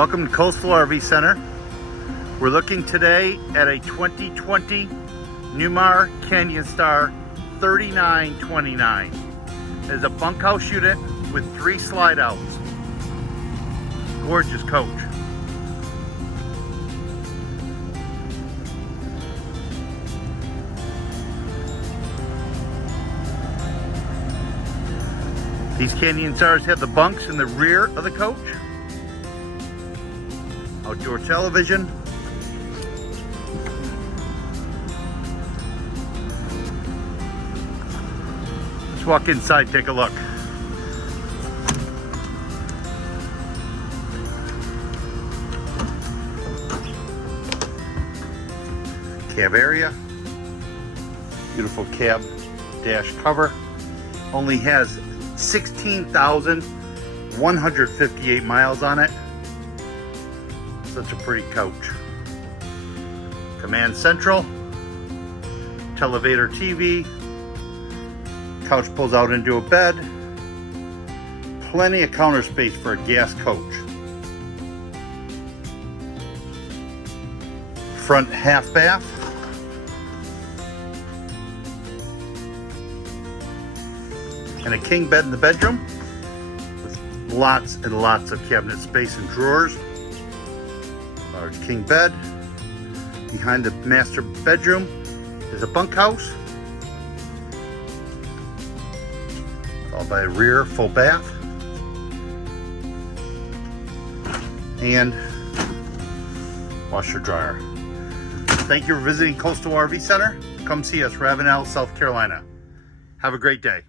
Welcome to Coastal RV Center. We're looking today at a 2020 Newmar Canyon Star 3929. It is a bunkhouse unit with 3 slide outs. Gorgeous coach. These Canyon Stars have the bunks in the rear of the coach. Outdoor television. Let's walk inside, take a look. Cab area. Beautiful cab dash cover. Only has 16,158 miles on it. Such a pretty coach. Command central, televator TV, couch pulls out into a bed, plenty of counter space for a gas coach. Front half bath. And a king bed in the bedroom with lots and lots of cabinet space and drawers. Large king bed. Behind the master bedroom is a bunkhouse, followed by a rear full bath and washer dryer. Thank you for visiting Coastal RV Center. Come see us, Ravenel, South Carolina. Have a great day.